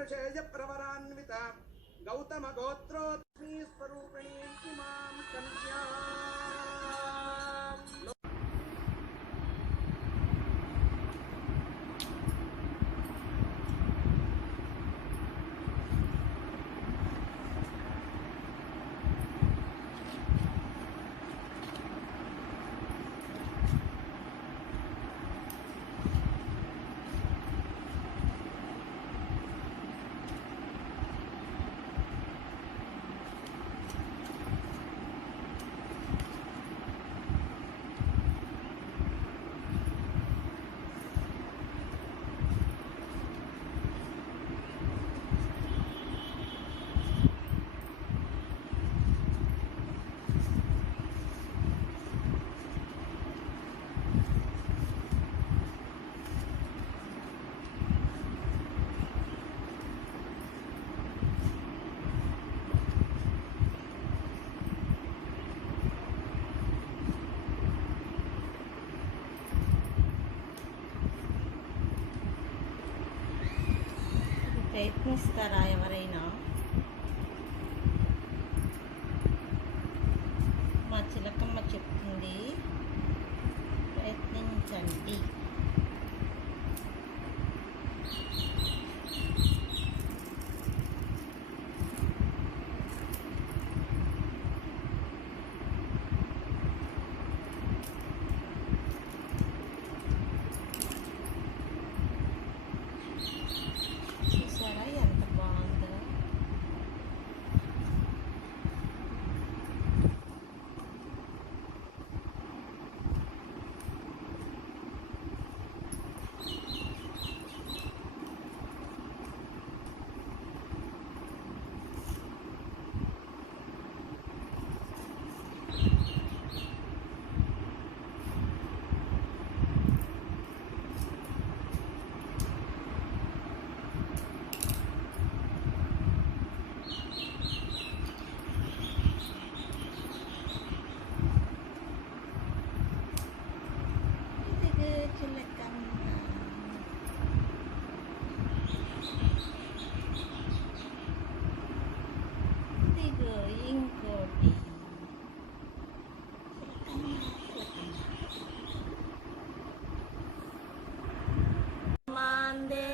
ఋషేయ ప్రవరాన్విత గౌతమ గోత్రోత్మీ స్వరూపిణీ. ప్రయత్నిస్తారా ఎవరైనా? మా చిలకమ్మ చెప్తుంది ప్రయత్నించండి.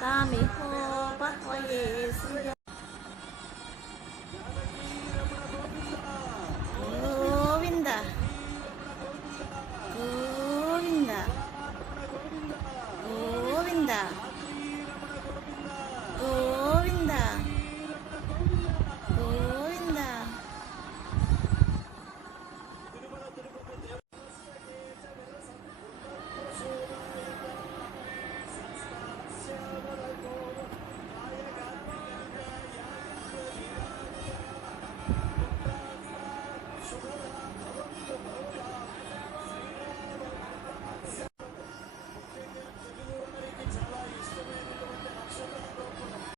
大美兔。